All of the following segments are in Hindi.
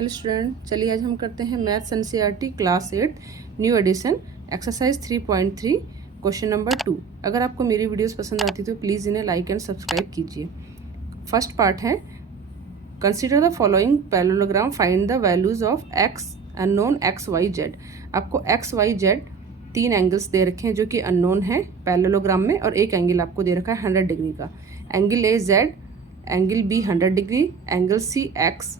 हेलो स्टूडेंट, चलिए आज हम करते हैं maths NCERT class 8 new edition exercise 3.3 question number 2। अगर आपको मेरी वीडियोस पसंद आती तो प्लीज़ इन्हें लाइक एंड सब्सक्राइब कीजिए। फर्स्ट पार्ट है consider the following parallelogram, find the values of x unknown x y z. आपको एक्स वाई जेड तीन एंगल्स दे रखे हैं जो कि अननोन है पैरेललोग्राम में, और एक एंगल आपको दे रखा है 100 डिग्री का। Angle A z, angle B 100 degree, angle C x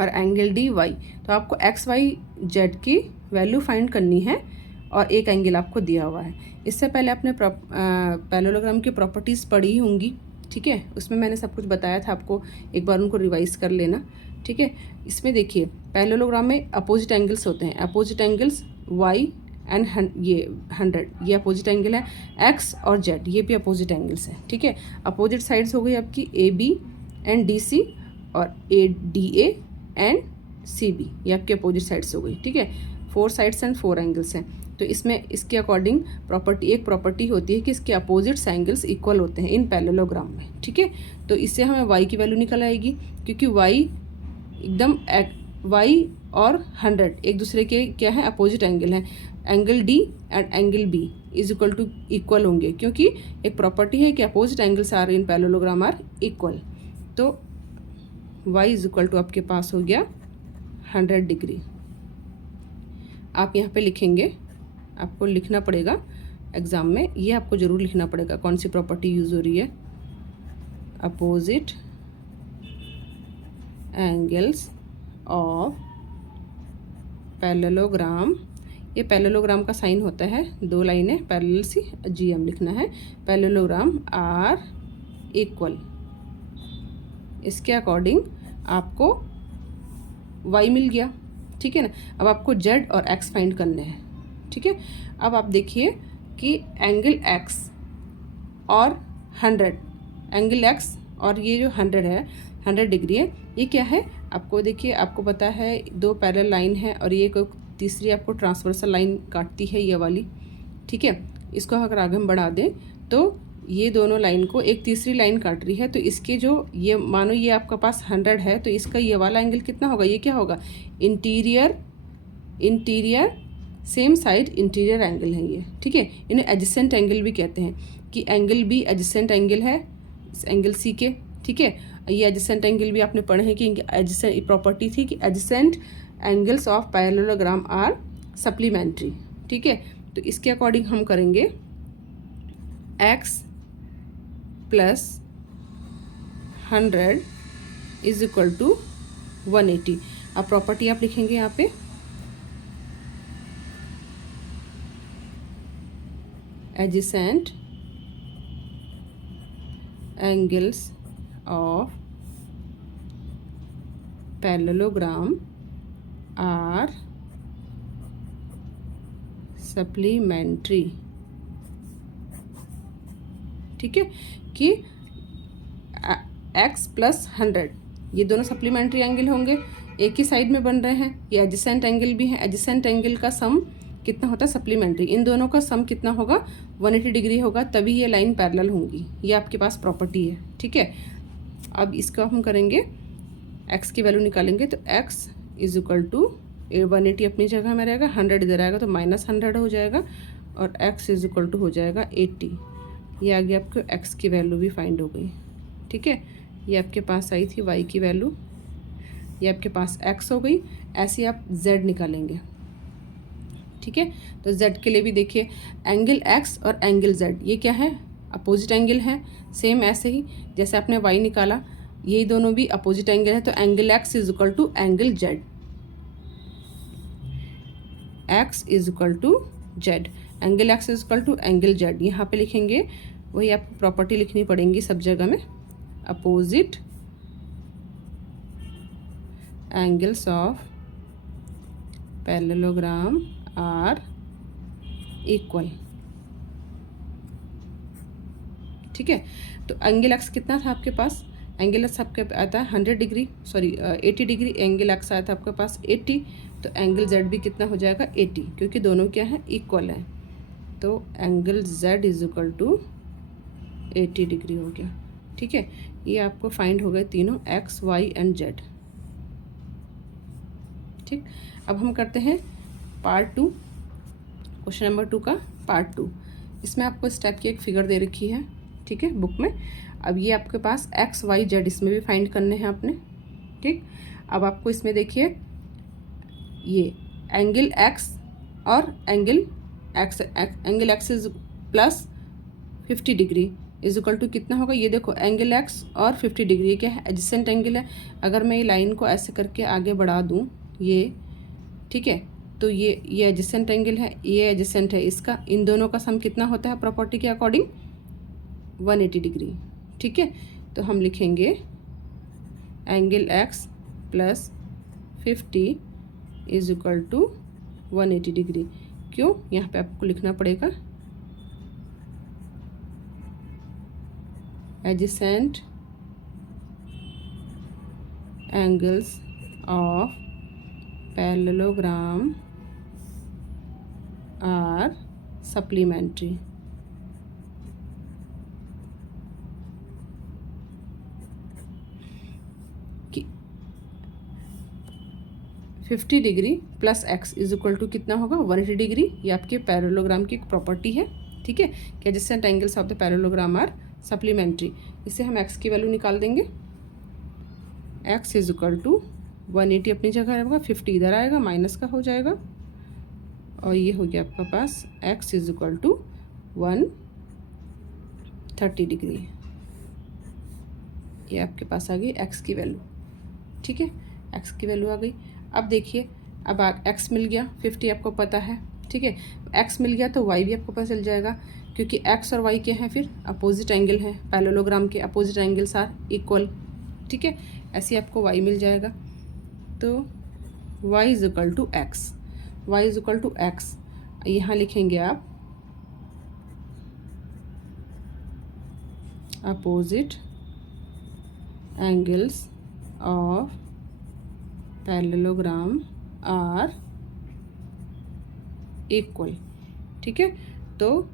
और एंगल डी वाई। तो आपको एक्स वाई जेड की वैल्यू फाइंड करनी है और एक एंगल आपको दिया हुआ है। इससे पहले आपने पैरेललोग्राम की प्रॉपर्टीज़ पढ़ी होंगी, ठीक है। उसमें मैंने सब कुछ बताया था आपको, एक बार उनको रिवाइज कर लेना, ठीक है। इसमें देखिए पैरेललोग्राम में अपोजिट एंगल्स होते हैं। अपोजिट एंगल्स वाई एंड ये 100 ये अपोजिट एंगल है, एक्स और जेड ये भी अपोजिट एंगल्स हैं, ठीक है। अपोजिट साइड्स हो गई आपकी A B and D C और A D A and C B, ये आपकी अपोजिट साइड्स हो गई, ठीक है। 4 साइड्स एंड 4 एंगल्स हैं। तो इसमें इसके अकॉर्डिंग एक प्रॉपर्टी होती है कि इसके अपोजिट एंगल्स इक्वल होते हैं इन पैरेललोग्राम में, ठीक है। तो इससे हमें वाई की वैल्यू निकल आएगी, क्योंकि वाई एकदम वाई और 100 एक दूसरे के क्या है, अपोजिट एंगल हैं। Angle D and angle B is equal to equal होंगे, क्योंकि एक प्रॉपर्टी है कि opposite angles are in parallelogram are equal. तो y इज इक्वल टू आपके पास हो गया 100 डिग्री। आप यहाँ पे लिखेंगे, आपको लिखना पड़ेगा एग्ज़ाम में, ये आपको ज़रूर लिखना पड़ेगा कौन सी प्रॉपर्टी यूज़ हो रही है। अपोजिट एंगल्स ऑफ पैरेललोग्राम, ये पैरेललोग्राम का साइन होता है, 2 लाइनें पैरेलल सी GM लिखना है। पैरेललोग्राम आर इक्वल, इसके अकॉर्डिंग आपको y मिल गया, ठीक है ना। अब आपको z और x फाइंड करने हैं, ठीक है। अब आप देखिए कि एंगल x और 100, एंगल x और ये जो 100 है, 100 डिग्री है, ये क्या है आपको देखिए, आपको पता है 2 पैरेलल लाइन है और ये कोई तीसरी आपको ट्रांसवर्सल लाइन काटती है, ये वाली, ठीक है। इसको अगर आगे हम बढ़ा दें तो ये दोनों लाइन को एक तीसरी लाइन काट रही है, तो इसके जो ये मानो ये आपका पास 100 है, तो इसका ये वाला एंगल कितना होगा, ये क्या होगा, interior same side interior angle है ये, ठीक है। इन्हें एडजेसेंट एंगल भी कहते हैं कि एंगल बी एडजेसेंट एंगल है इस एंगल सी के, ठीक है। ये एडजेसेंट एंगल भी आपने पढ़े हैं कि एडजेसेंट प्रॉपर्टी थी कि adjacent angles of parallelogram are supplementary, ठीक है। तो इसके अकॉर्डिंग हम करेंगे x plus 100 is equal to 180। अब प्रॉपर्टी आप लिखेंगे यहाँ पे, adjacent angles of parallelogram are supplementary, ठीक है, कि x प्लस 100 ये दोनों सप्लीमेंट्री एंगल होंगे, एक ही साइड में बन रहे हैं। ये एडजेसेंट एंगल भी है, एडजेसेंट एंगल का सम कितना होता है सप्लीमेंट्री, इन दोनों का सम कितना होगा 180 डिग्री होगा, तभी ये लाइन पैरेलल होंगी। ये आपके पास प्रॉपर्टी है, ठीक है। अब इसका हम करेंगे, x की वैल्यू निकालेंगे, तो x इज इक्वल टू 180 अपनी जगह में रहेगा, 100 इधर आएगा तो -100 हो जाएगा, और x इज इक्वल टू हो जाएगा 80। ये आगे आपको x की वैल्यू भी फाइंड हो गई, ठीक है। ये आपके पास आई थी y की वैल्यू, ये आपके पास x हो गई। ऐसे आप z निकालेंगे, ठीक है। तो z के लिए भी देखिए एंगल x और एंगल z ये क्या है, अपोजिट एंगल है। सेम ऐसे ही जैसे आपने y निकाला, ये दोनों भी अपोजिट एंगल है, तो angle x is equal to angle z, x is equal to z, angle x is equal to angle z। यहाँ पे लिखेंगे, वही आपको प्रॉपर्टी लिखनी पड़ेंगी सब जगह में, opposite angles of parallelogram are equal, ठीक है। तो एंगल x कितना था आपके पास, एंगल x आपके आता है 100 degree, sorry 80 degree, angle x आया था आपके पास 80, तो एंगल z भी कितना हो जाएगा 80, क्योंकि दोनों क्या है इक्वल है। तो angle z is equal to 80 degree हो गया, ठीक है। ये आपको फाइंड हो गए तीनों x, y एंड z। ठीक, अब हम करते हैं पार्ट 2, क्वेश्चन नंबर 2 का पार्ट 2। इसमें आपको इस टाइप की एक फिगर दे रखी है, ठीक है, बुक में। अब ये आपके पास एक्स वाई जेड इसमें भी फाइंड करने हैं आपने, ठीक। अब आपको इसमें देखिए ये एंगल एक्स और angle x is plus 50 degree is equal to कितना होगा, ये देखो एंगल एक्स और 50 डिग्री, ये क्या है, एडजेसेंट एंगल है। अगर मैं ये लाइन को ऐसे करके आगे बढ़ा दूँ ये, ठीक है, तो ये एडजेसेंट एंगल है, ये एडजेसेंट है, इसका इन दोनों का सम कितना होता है प्रॉपर्टी के अकॉर्डिंग, 180 डिग्री, ठीक है। तो हम लिखेंगे angle x plus 50 is equal to 180 degree. क्यों, यहाँ पे आपको लिखना पड़ेगा adjacent angles of parallelogram are supplementary। कि 50 degree plus x is equal to कितना होगा, 180 डिग्री। ये आपके पैरेललोग्राम की एक प्रॉपर्टी है, ठीक है, कि adjacent angles of the parallelogram are supplementary. इससे हम x की वैल्यू निकाल देंगे, x इज इक्वल टू 180 अपनी जगह रहेगा, 50 इधर आएगा, माइनस का हो जाएगा, और ये हो गया आपका पास x is equal to 130 degree. ये आपके पास आ गई x की वैल्यू, ठीक है, x की वैल्यू आ गई। अब देखिए, अब x मिल गया, 50 आपको पता है, ठीक है, x मिल गया तो y भी आपको पता चल जाएगा, क्योंकि x और y क्या है, फिर अपोजिट एंगल है, पैरेललोग्राम के अपोजिट एंगल्स आर इक्वल, ठीक है। ऐसे आपको y मिल जाएगा, तो y is equal to x, y is equal to x, यहाँ लिखेंगे आप opposite angles of parallelogram are equal, ठीक है। तो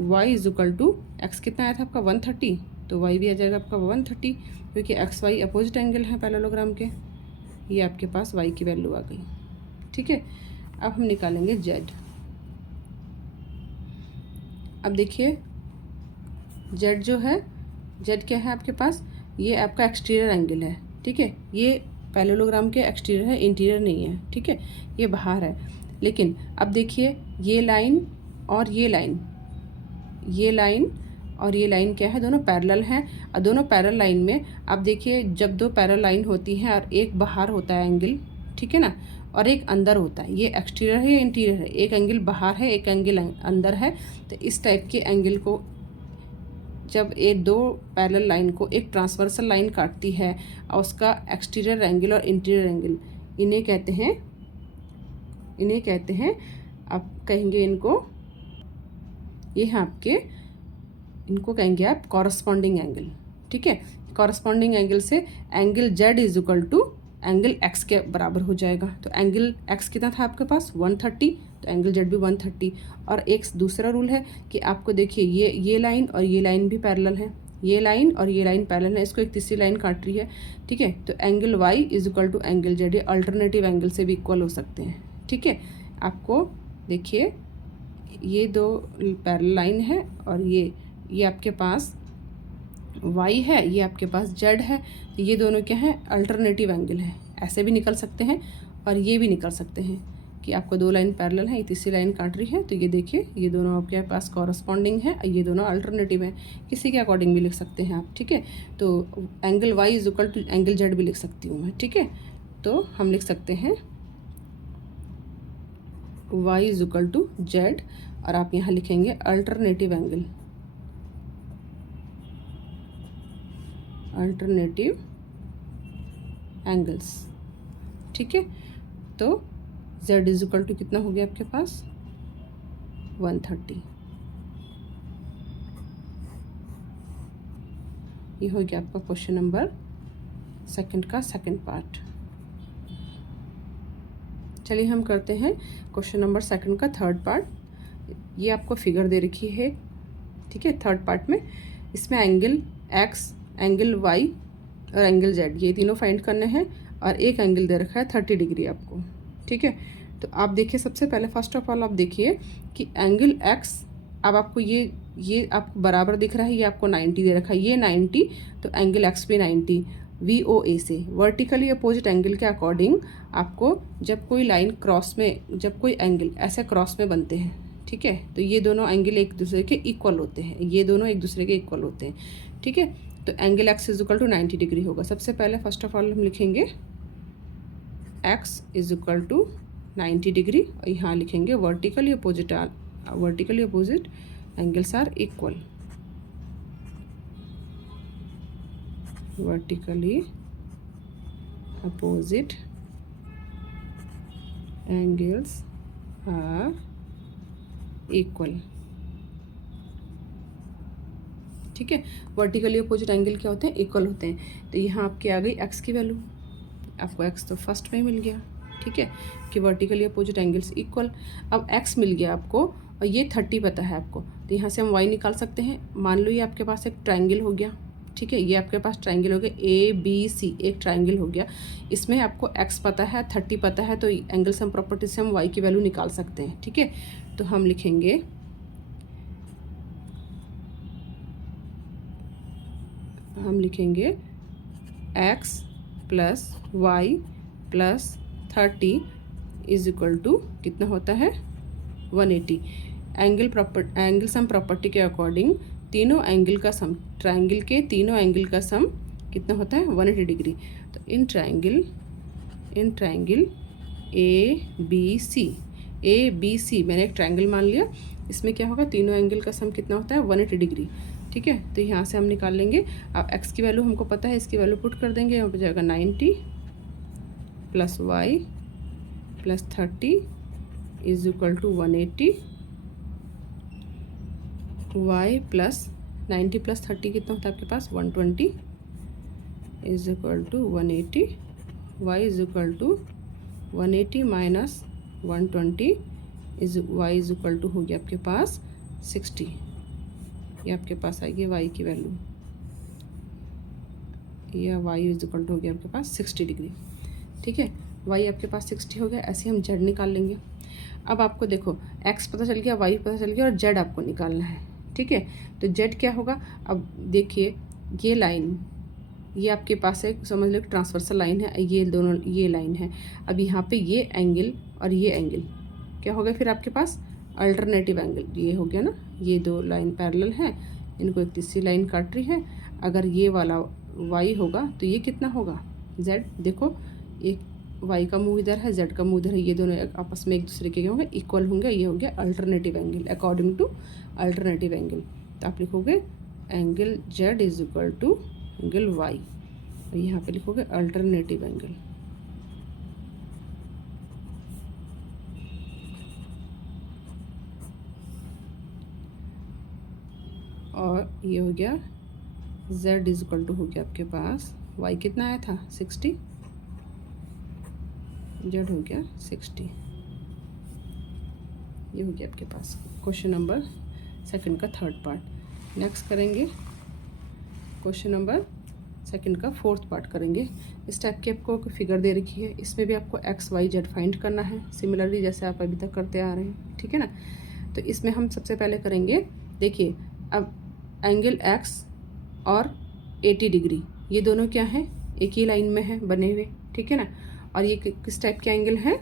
y is equal to x कितना आया था आपका 130, तो y भी आ जाएगा आपका 130, क्योंकि एक्स वाई अपोजिट एंगल है पैरेललोग्राम के। ये आपके पास y की वैल्यू आ गई, ठीक है। अब हम निकालेंगे z। अब देखिए z जो है, z क्या है आपके पास, ये आपका एक्सटीरियर एंगल है, ठीक है, ये पैरेललोग्राम के एक्सटीरियर है, इंटीरियर नहीं है, ठीक है, ये बाहर है। लेकिन अब देखिए ये लाइन और ये लाइन, ये लाइन और ये लाइन क्या है, दोनों पैरेलल हैं, और दोनों पैरेलल लाइन में आप देखिए जब दो पैरेलल लाइन होती हैं और एक बाहर होता है एंगल, ठीक है ना, और एक अंदर होता है, ये एक्सटीरियर है, ये इंटीरियर है, एक एंगल बाहर है, एक एंगल अंदर है, तो इस टाइप के एंगल को जब ये दो पैरेलल लाइन को एक ट्रांसवर्सल लाइन काटती है और उसका एक्सटीरियर एंगल और इंटीरियर एंगल, इन्हें कहते हैं आप कहेंगे इनको, ये हैं आपके, इनको कहेंगे आप कॉरस्पॉन्डिंग एंगल, ठीक है। कॉरस्पॉन्डिंग एंगल से angle z is equal to angle x के बराबर हो जाएगा। तो एंगल x कितना था आपके पास 130, तो एंगल z भी 130। और एक दूसरा रूल है कि आपको देखिए ये लाइन और ये लाइन भी पैरेलल है, ये लाइन और ये लाइन पैरेलल है, इसको एक तीसरी लाइन काट रही है, ठीक है। तो angle y is equal to angle z, ये अल्टरनेटिव एंगल से भी इक्वल हो सकते हैं, ठीक है। आपको देखिए ये दो पैरेलल लाइन है और ये आपके पास y है, ये आपके पास z है, तो ये दोनों क्या है, अल्टरनेटिव एंगल है। ऐसे भी निकल सकते हैं और ये भी निकल सकते हैं कि आपको दो लाइन पैरेलल है, ये तीसरी लाइन काट रही है, तो ये देखिए ये दोनों आपके पास कॉरस्पॉन्डिंग है, ये दोनों अल्टरनेटिव है, किसी के अकॉर्डिंग भी लिख सकते हैं आप, ठीक है। तो angle y is equal to angle z भी लिख सकती हूँ मैं, ठीक है। तो हम लिख सकते हैं y is equal to z, और आप यहाँ लिखेंगे अल्टरनेटिव एंगल, अल्टरनेटिव एंगल्स, ठीक है। तो z इज इक्वल टू कितना हो गया आपके पास 130। ये हो गया आपका क्वेश्चन नंबर सेकंड का सेकंड पार्ट। चलिए हम करते हैं क्वेश्चन नंबर सेकंड का थर्ड पार्ट। ये आपको फिगर दे रखी है, ठीक है, थर्ड पार्ट में। इसमें एंगल x, एंगल y और एंगल z, ये तीनों फाइंड करने हैं, और एक एंगल दे रखा है 30 डिग्री आपको, ठीक है। तो आप देखिए सबसे पहले फर्स्ट ऑफ ऑल आप देखिए कि एंगल एक्स, अब आपको ये आपको बराबर दिख रहा है, ये आपको 90 दे रखा है, ये 90, तो एंगल एक्स भी 90 VOA से वर्टिकली अपोजिट एंगल के अकॉर्डिंग आपको जब कोई लाइन क्रॉस में, जब कोई एंगल ऐसे क्रॉस में बनते हैं, ठीक है, तो ये दोनों एंगल एक दूसरे के इक्वल होते हैं, ये दोनों एक दूसरे के इक्वल होते हैं, ठीक है। तो angle x is equal to 90 degree होगा। सबसे पहले फर्स्ट ऑफ ऑल हम लिखेंगे x is equal to 90 degree और यहाँ लिखेंगे vertically opposite angles are equal, vertically opposite angles are equal, ठीक है। वर्टिकली अपोजिट एंगल क्या होते हैं, इक्वल होते हैं। तो यहाँ आपकी आ गई एक्स की वैल्यू, आपको एक्स तो फर्स्ट में मिल गया, ठीक है, कि वर्टिकली अपोजिट एंगल्स इक्वल। अब एक्स मिल गया आपको और ये 30 पता है आपको, तो यहाँ से हम वाई निकाल सकते हैं। मान लो ये आपके पास एक ट्रायंगल हो गया, ठीक है, ये आपके पास ट्रायंगल हो गया ABC, एक ट्रायंगल हो गया, इसमें आपको एक्स पता है, 30 पता है, तो एंगल सम प्रॉपर्टी से हम वाई की वैल्यू निकाल सकते हैं, ठीक है। तो हम लिखेंगे x plus y plus 30 is equal to कितना होता है 180। एंगल सम प्रॉपर्टी के अकॉर्डिंग तीनों एंगल का सम, ट्रायंगल के तीनों एंगल का सम कितना होता है 180 डिग्री। तो इन ट्रायंगल ABC मैंने एक ट्रायंगल मान लिया, इसमें क्या होगा तीनों एंगल का सम कितना होता है 180 डिग्री, ठीक है। तो यहाँ से हम निकाल लेंगे। अब एक्स की वैल्यू हमको पता है, इसकी वैल्यू पुट कर देंगे, यहाँ पे जाएगा 90 plus y plus 30 is equal to 180, y plus 90 plus 30 कितना होता है आपके पास 120 is equal to 180, y is equal to 180 minus 120 y is equal to हो गया आपके पास 60। ये आपके पास आएगी वाई की वैल्यू, या वाई इज इक्वल टू हो गया आपके पास 60 डिग्री, ठीक है। वाई आपके पास 60 हो गया। ऐसे हम जेड निकाल लेंगे। अब आपको देखो एक्स पता चल गया, वाई पता चल गया और जेड आपको निकालना है, ठीक है। तो जेड क्या होगा, अब देखिए ये लाइन, ये आपके पास एक समझ लो ट्रांसवर्सल लाइन है, ये दोनों ये लाइन है। अब यहाँ पे ये एंगल और ये एंगल क्या हो गया फिर आपके पास अल्टरनेटिव एंगल, ये हो गया ना, ये दो लाइन पैरेलल है, इनको एक तीसरी लाइन काट रही है। अगर ये वाला वाई होगा तो ये कितना होगा जेड, देखो एक वाई का मुँह इधर है, जेड का मुँह इधर है, ये दोनों आपस में एक दूसरे के होंगे इक्वल होंगे, ये हो गया alternative angle according to alternative angle. तो आप लिखोगे angle z is equal to angle y, और यहाँ पे लिखोगे अल्टरनेटिव एंगल। और ये हो गया z इज इक्वल टू हो गया आपके पास y कितना आया था 60, z हो गया 60। ये हो गया आपके पास क्वेश्चन नंबर सेकंड का थर्ड पार्ट। नेक्स्ट करेंगे क्वेश्चन नंबर सेकंड का फोर्थ पार्ट करेंगे। इस टाइप की आपको फिगर दे रखी है, इसमें भी आपको x y z फाइंड करना है सिमिलरली जैसे आप अभी तक करते आ रहे हैं, ठीक है ना। तो इसमें हम सबसे पहले करेंगे, देखिए अब एंगल x और 80 डिग्री ये दोनों क्या है एक ही लाइन में है बने हुए, ठीक है ना। और ये किस टाइप के एंगल है,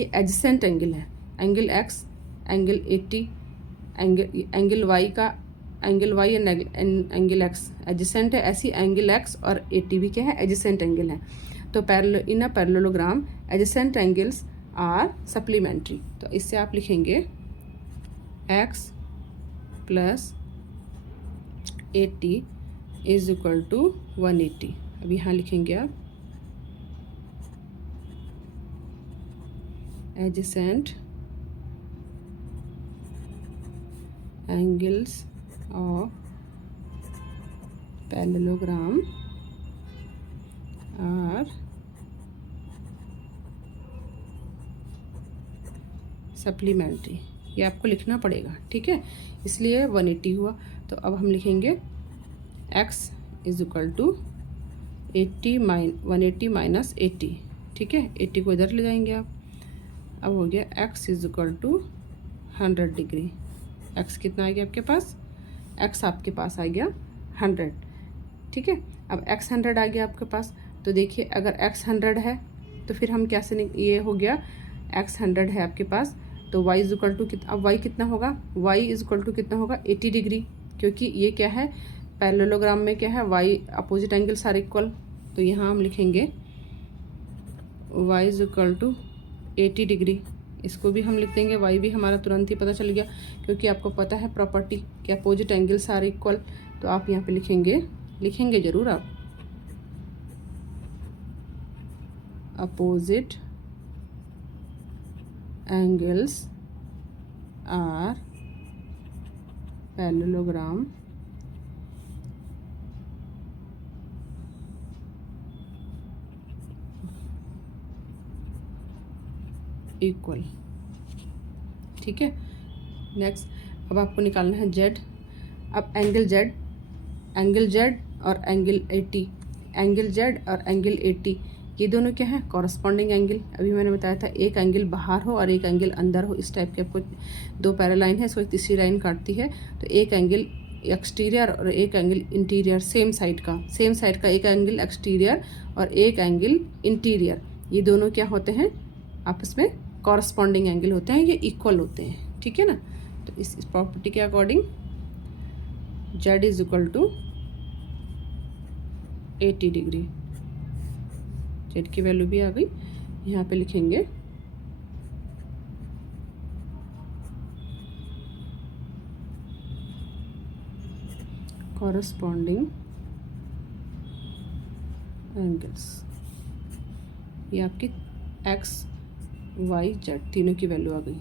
ये एडजेसेंट एंगल है। Angle x angle 80 angle y का angle y and angle x adjacent है, ऐसी एंगल x और 80 भी क्या है एडजेसेंट एंगल है। तो in a parallelogram adjacent angles are supplementary. तो इससे आप लिखेंगे x plus 80 is equal to 180। अब यहाँ लिखेंगे आप adjacent angles of parallelogram are supplementary. ये आपको लिखना पड़ेगा, ठीक है, इसलिए 180 हुआ। तो अब हम लिखेंगे x is equal to 180 minus 80, ठीक है। 80 को इधर ले जाएंगे आप, अब हो गया x is equal to 100 degree. x कितना आ गया आपके पास, x आपके पास आ गया 100। ठीक है, अब x 100 आ गया आपके पास। तो देखिए अगर x 100 है तो फिर हम कैसे, ये हो गया x 100 है आपके पास, तो y इज इक्वल टू अब y कितना होगा, y इज इक्वल टू कितना होगा 80 डिग्री, क्योंकि ये क्या है पैरेललोग्राम में क्या है y opposite angles are equal. तो यहाँ हम लिखेंगे y is equal to 80 degree. इसको भी हम लिख देंगे, y भी हमारा तुरंत ही पता चल गया, क्योंकि आपको पता है प्रॉपर्टी कि अपोजिट एंगल्स आर इक्वल। तो आप यहाँ पे लिखेंगे ज़रूर आप, opposite angles are parallelogram equal. ठीक है, नेक्स्ट अब आपको निकालना है z। अब एंगल z और एंगल 80, एंगल z और एंगल 80 ये दोनों क्या है कॉरस्पॉन्डिंग एंगल। अभी मैंने बताया था एक एंगल बाहर हो और एक एंगल अंदर हो, इस टाइप के आपको दो पैरेलाइन है, इसको एक तीसरी लाइन काटती है। तो एक एंगल एक्सटीरियर और एक एंगल इंटीरियर, सेम साइड का एक एंगल एक्सटीरियर और एक एंगल इंटीरियर, ये दोनों क्या होते हैं आपस में कॉरस्पॉन्डिंग एंगल होते हैं, ये इक्वल होते हैं। ठीक है ना, तो इस प्रॉपर्टी के according z is equal to 80 degree, z की वैल्यू भी आ गई। यहाँ पे लिखेंगे कॉरस्पॉन्डिंग एंगल्स, ये आपकी x y z तीनों की वैल्यू आ गई।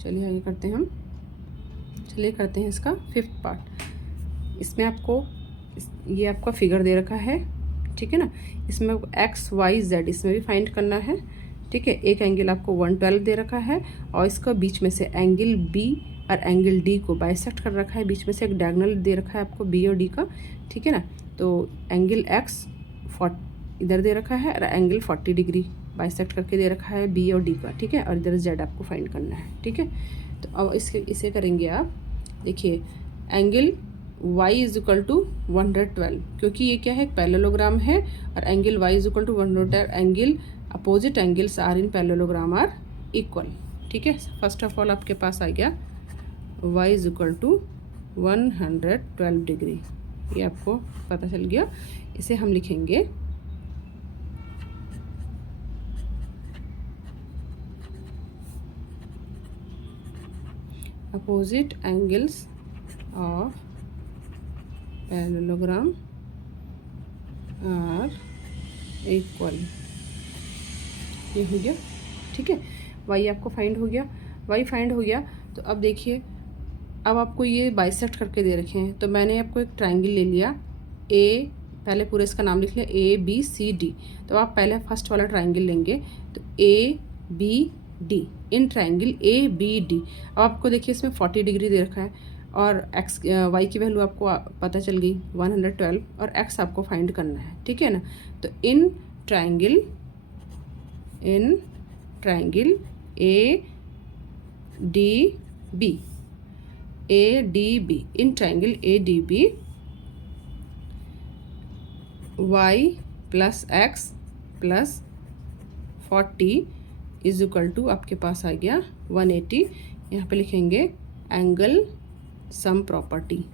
चलिए आगे करते हैं हम, करते हैं इसका 5th पार्ट। इसमें आपको ये आपका फिगर दे रखा है, ठीक है ना, इसमें x y z इसमें भी फाइंड करना है। ठीक है, एक एंगल आपको 112 दे रखा है और इसका बीच में से एंगल b और एंगल d को बाइसेक्ट कर रखा है, बीच में से एक डायगोनल दे रखा है आपको b और d का। ठीक है ना, तो एंगल x इधर दे रखा है और एंगल 40 डिग्री बाइसेक्ट करके दे रखा है b और d का। ठीक है, और इधर z आपको फाइंड करना है। ठीक है, तो अब इसे करेंगे आप, देखिए angle y is equal to 112, क्योंकि ये क्या है एक पैरेललोग्राम है और angle y is equal to 112, angle opposite angles are in parallelogram are equal. ठीक है, फर्स्ट ऑफ ऑल आपके पास आ गया y is equal to 112 degree, ये आपको पता चल गया। इसे हम लिखेंगे opposite angles of parallelogram are equal, ये हो गया। ठीक है, y आपको फाइंड हो गया, y फाइंड हो गया। तो अब देखिए, अब आपको ये बाइसेक्ट करके दे रखे हैं, तो मैंने आपको एक ट्रायंगल ले लिया ए, पहले पूरे इसका नाम लिख लिया ABCD। तो आप पहले फर्स्ट वाला ट्रायंगल लेंगे, तो ABD इन ट्रायंगल ABD। अब आपको देखिए इसमें 40 डिग्री दे रखा है और y की वैल्यू आपको पता चल गई 112 और x आपको फाइंड करना है। ठीक है ना, तो in triangle ADB in triangle ADB y plus x plus 40 is equal to आपके पास आ गया 180। यहाँ पे लिखेंगे एंगल सम प्रॉपर्टी।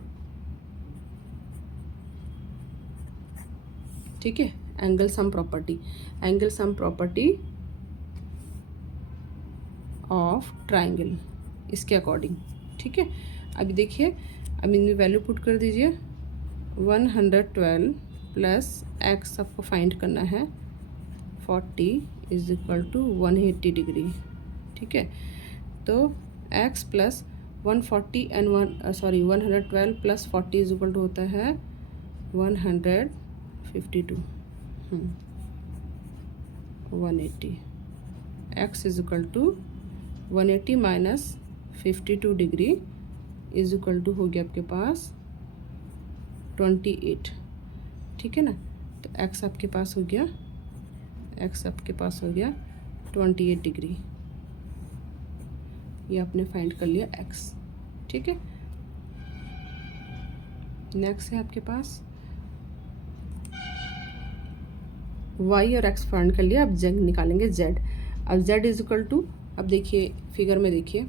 ठीक है, angle sum property of triangle इसके अकॉर्डिंग। ठीक है, अभी देखिए, अब इनमें वैल्यू पुट कर दीजिए, 112 प्लस x आपको फाइंड करना है 40 इज इक्वल टू 180 डिग्री। ठीक है, तो x plus 140 and 112 plus 40 is equal to होता है 152। 180 x is equal to 180 minus 52 degree is equal to हो गया आपके पास 28। ठीक है ना, तो x आपके पास हो गया 28 डिग्री। ये आपने फाइंड कर लिया x, ठीक है। नेक्स्ट है आपके पास y और x फाइंड कर लिया, अब z निकालेंगे z। अब z इज इक्वल टू, अब देखिए फिगर में देखिए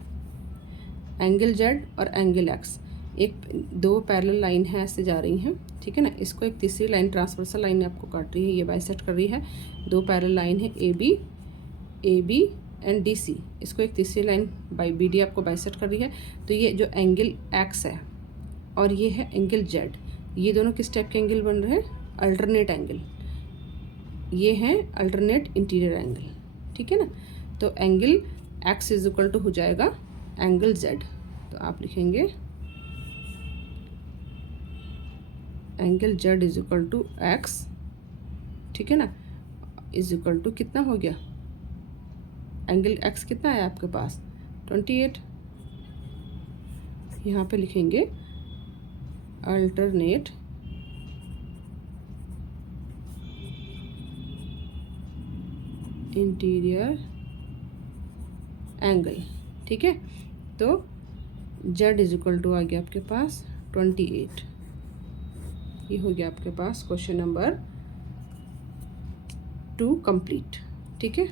एंगल z और एंगल x, एक दो पैरेलल लाइन है ऐसे जा रही हैं, ठीक है ना। इसको एक तीसरी लाइन ट्रांसवर्सल लाइन आपको काट रही है, ये बाइसेक्ट कर रही है। दो पैरेलल लाइन है A B and D C, इसको एक तीसरी लाइन बाई बी डी आपको बाइसेक्ट कर रही है। तो ये जो एंगल x है और ये है एंगल z, ये दोनों किस टाइप के एंगल बन रहे हैं? Alternate angle. ये हैं अल्टरनेट इंटीरियर एंगल, ठीक है ना। तो angle x is equal to हो जाएगा एंगल z, तो आप लिखेंगे angle z is equal to x, ठीक है ना, इज इक्वल टू कितना हो गया? एंगल x कितना है आपके पास? 28। यहाँ पे लिखेंगे अल्टरनेट इंटीरियर एंगल, ठीक है। तो z इज इक्वल टू आ गया आपके पास 28। ये हो गया आपके पास क्वेश्चन नंबर 2 कंप्लीट, ठीक है।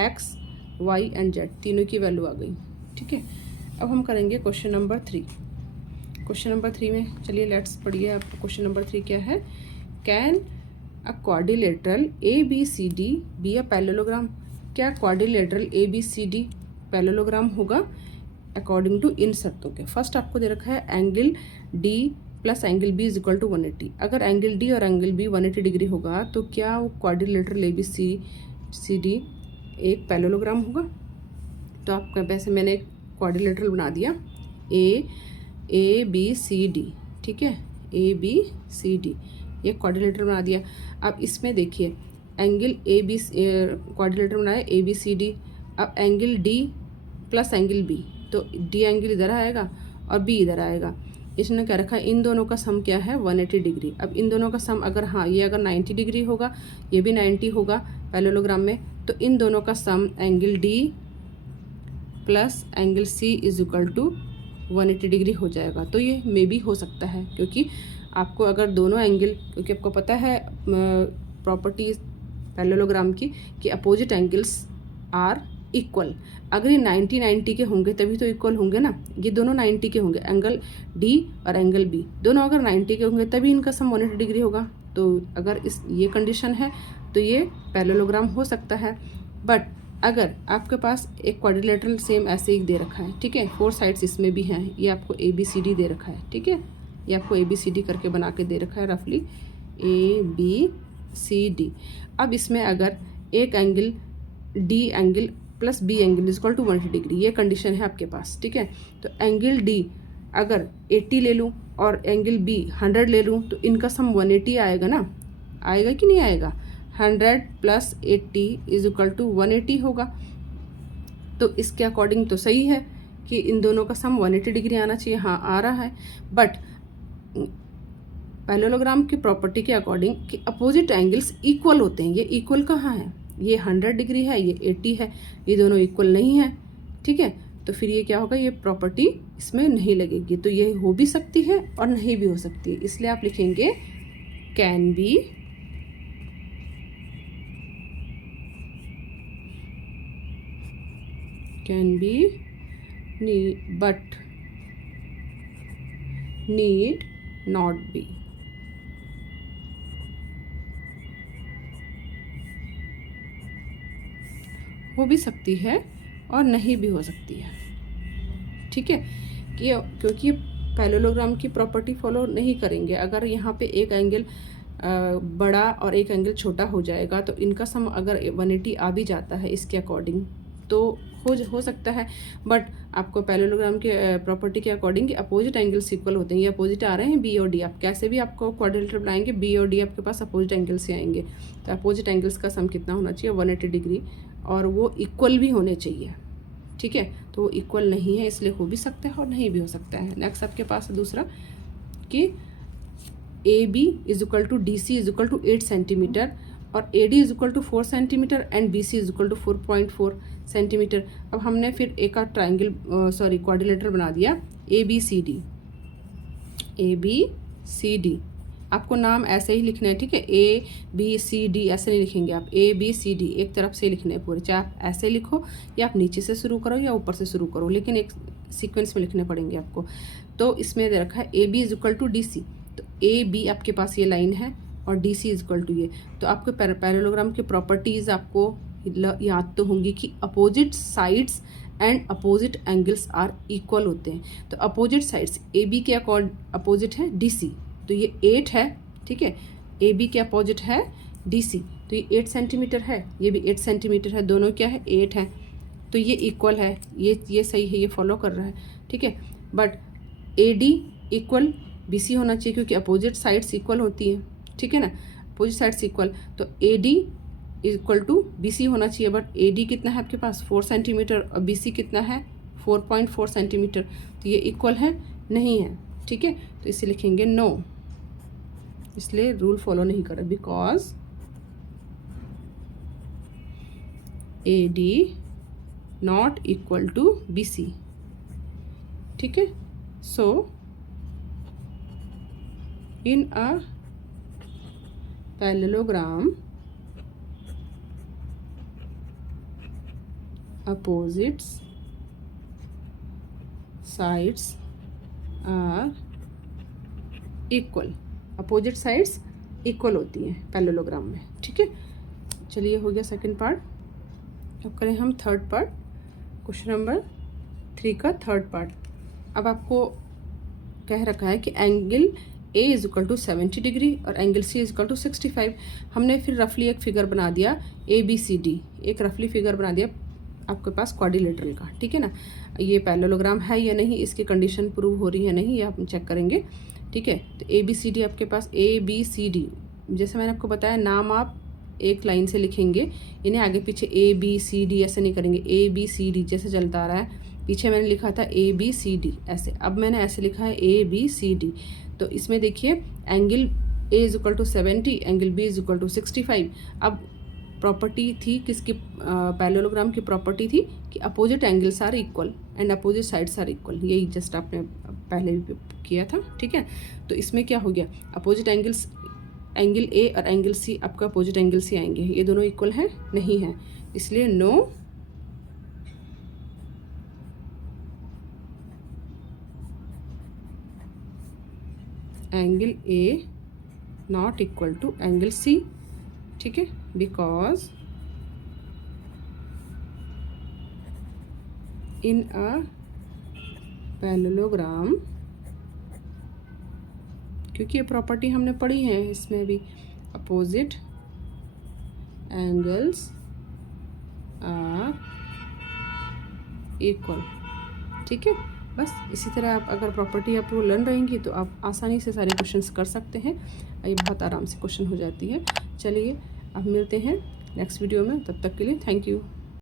x, y एंड z तीनों की वैल्यू आ गई, ठीक है। अब हम करेंगे क्वेश्चन नंबर 3। क्वेश्चन नंबर 3 में चलिए लेट्स पढ़िए। आप क्वेश्चन नंबर 3 क्या है? Can a quadrilateral ABCD be a parallelogram. क्या क्वाड्रिलेटरल ABCD पैरेललोग्राम होगा? अकॉर्डिंग टू इन शर्तों के। फर्स्ट आपको दे रखा है angle D plus angle B is equal to 180। अगर एंगल D और एंगल B 180 डिग्री होगा तो क्या वो क्वाड्रिलेटरल ABCD एक पैरेललोग्राम होगा? तो आपका वैसे मैंने क्वाड्रिलेटरल बना दिया ABCD, ठीक है, ABCD ये क्वाड्रिलेटरल बना दिया। अब इसमें देखिए एंगल क्वाड्रिलेटरल बनाया ABCD। अब angle D plus angle B, तो D एंगल इधर आएगा और B इधर आएगा। इसने क्या रखा है? इन दोनों का सम क्या है? 180 डिग्री। अब इन दोनों का सम अगर हाँ ये अगर 90 डिग्री होगा, ये भी 90 होगा पैरेललोग्राम में, तो इन दोनों का sum angle D plus angle C is equal to 180 degree हो जाएगा। तो ये मे भी हो सकता है, क्योंकि आपको अगर दोनों एंगल, क्योंकि आपको पता है प्रॉपर्टीज पैरेललोग्राम की कि अपोजिट एंगल्स आर इक्वल। अगर ये 90 के होंगे तभी तो इक्वल होंगे ना। ये दोनों 90 के होंगे, एंगल D और एंगल B दोनों अगर 90 के होंगे तभी इनका सम 180 डिग्री होगा। तो अगर ये कंडीशन है तो ये पैरेललोग्राम हो सकता है। बट अगर आपके पास एक क्वाड्रिलेटरल सेम ऐसे ही दे रखा है, ठीक है, 4 साइड्स इसमें भी हैं, ये आपको ABCD दे रखा है, ठीक है, ये आपको ABCD करके बना के दे रखा है रफली ABCD। अब इसमें अगर एक angle D angle plus B angle is equal to 180 degree, ये कंडीशन है आपके पास, ठीक है। तो एंगल D अगर 80 ले लूँ और एंगल B 100 ले लूँ तो इनका सम 180 आएगा ना, आएगा कि नहीं आएगा? 100 प्लस 80 इज इक्वल टू 180 होगा। तो इसके अकॉर्डिंग तो सही है कि इन दोनों का सम 180 डिग्री आना चाहिए। हाँ आ रहा है, बट पैरेललोग्राम की प्रॉपर्टी के अकॉर्डिंग कि अपोजिट एंगल्स इक्वल होते हैं। ये इक्वल कहाँ है? ये 100 डिग्री है, ये 80 है, ये दोनों इक्वल नहीं है, ठीक है। तो फिर ये क्या होगा? ये प्रॉपर्टी इसमें नहीं लगेगी। तो ये हो भी सकती है और नहीं भी हो सकती है, इसलिए आप लिखेंगे can be but need not be. हो भी सकती है और नहीं भी हो सकती है, ठीक है, क्योंकि पैरेललोग्राम की प्रॉपर्टी फॉलो नहीं करेंगे। अगर यहाँ पे एक एंगल बड़ा और एक एंगल छोटा हो जाएगा तो इनका सम अगर 180 आ भी जाता है इसके अकॉर्डिंग तो हो सकता है। बट आपको पैरेललोग्राम के प्रॉपर्टी के अकॉर्डिंग कि अपोजिट एंगल्स इक्वल होते हैं, ये अपोजिट आ रहे हैं B और D। आप कैसे भी आपको क्वाड्रिलेटरल बनाएंगे B और D आपके पास अपोजिट एंगल्स से आएंगे। तो अपोजिट एंगल्स का सम कितना होना चाहिए? 180 डिग्री, और वो इक्वल भी होने चाहिए, ठीक है। तो वो इक्वल नहीं है, इसलिए हो भी सकता है और नहीं भी हो सकता है। नेक्स्ट आपके पास दूसरा कि AB is equal to DC is equal to 8 centimetre और AD is equal to 4 centimetre and BC is equal to 4.4 centimetre. अब हमने फिर एक का ट्राइंगल क्वाड्रिलेटरल बना दिया ABCD। ABCD आपको नाम ऐसे ही लिखना है, ठीक है। ABCD ऐसे नहीं लिखेंगे आप, ABCD एक तरफ से लिखने हैं पूरे, चाहे आप ऐसे लिखो या आप नीचे से शुरू करो या ऊपर से शुरू करो, लेकिन एक सीक्वेंस में लिखने पड़ेंगे आपको। तो इसमें दे रखा है AB is equal to DC, तो AB आपके पास ये लाइन है और DC इज इक्वल टू ये। तो आपके पैरेललोग्राम की प्रॉपर्टीज आपको याद तो होंगी कि opposite sides and opposite angles are equal होते हैं। तो अपोजिट साइड्स AB के अपोजिट है DC, तो ये 8 है, ठीक है। AB के अपोजिट है DC, तो ये 8 सेंटीमीटर है, ये भी 8 सेंटीमीटर है, दोनों क्या है 8 है, तो ये इक्वल है, ये सही है, ये फॉलो कर रहा है, ठीक है। बट AD इक्वल BC होना चाहिए क्योंकि अपोजिट साइड्स इक्वल होती हैं, ठीक है ना, अपोजिट साइड्स इक्वल, तो AD इक्वल टू BC होना चाहिए। बट AD कितना है आपके पास 4 सेंटीमीटर और BC कितना है 4.4 सेंटीमीटर, तो ये इक्वल है नहीं है, ठीक है। तो इसे लिखेंगे नो, इसलिए रूल फॉलो नहीं कर रहा, because AD not equal to BC, ठीक है। So in a parallelogram opposites sides are equal, opposite sides equal होती हैं पैरेललोग्राम में, ठीक है। चलिए हो गया सेकंड पार्ट। अब करें हम थर्ड पार्ट, क्वेश्चन नंबर 3 का थर्ड पार्ट। अब आपको कह रखा है कि angle A is equal to 70 degree और angle C is equal to 65। हमने फिर रफली एक फिगर बना दिया ABCD, एक रफली फिगर बना दिया आपके पास क्वाड्रिलेटरल का, ठीक है ना। ये पैरेललोग्राम है या नहीं, इसकी कंडीशन प्रूव हो रही है नहीं, ये आप चेक करेंगे, ठीक है। तो ABCD आपके पास ABCD, जैसे मैंने आपको बताया नाम आप एक लाइन से लिखेंगे, इन्हें आगे पीछे ABCD ऐसे नहीं करेंगे, ABCD जैसे चलता आ रहा है, पीछे मैंने लिखा था ABCD ऐसे, अब मैंने ऐसे लिखा है ABCD। तो इसमें देखिए angle A is equal to 70, angle B is equal to 65। अब प्रॉपर्टी थी किसकी, पैरेललोग्राम की प्रॉपर्टी थी कि opposite angles are equal and opposite sides are equal, यही जस्ट आपने पहले भी किया था, ठीक है। तो इसमें क्या हो गया, अपोजिट एंगल्स, एंगल A और एंगल C आपका अपोजिट एंगल से आएंगे, ये दोनों इक्वल हैं नहीं है, इसलिए no angle A not equal to angle C, ठीक है, बिकॉज इन अ पैरेललोग्राम, क्योंकि ये प्रॉपर्टी हमने पढ़ी है इसमें भी, अपोजिट एंगल्स आर इक्वल, ठीक है। बस इसी तरह आप अगर प्रॉपर्टी आपको लर्न रहेंगी तो आप आसानी से सारे क्वेश्चंस कर सकते हैं, ये बहुत आराम से क्वेश्चन हो जाती है। चलिए अब मिलते हैं नेक्स्ट वीडियो में, तब तक के लिए थैंक यू।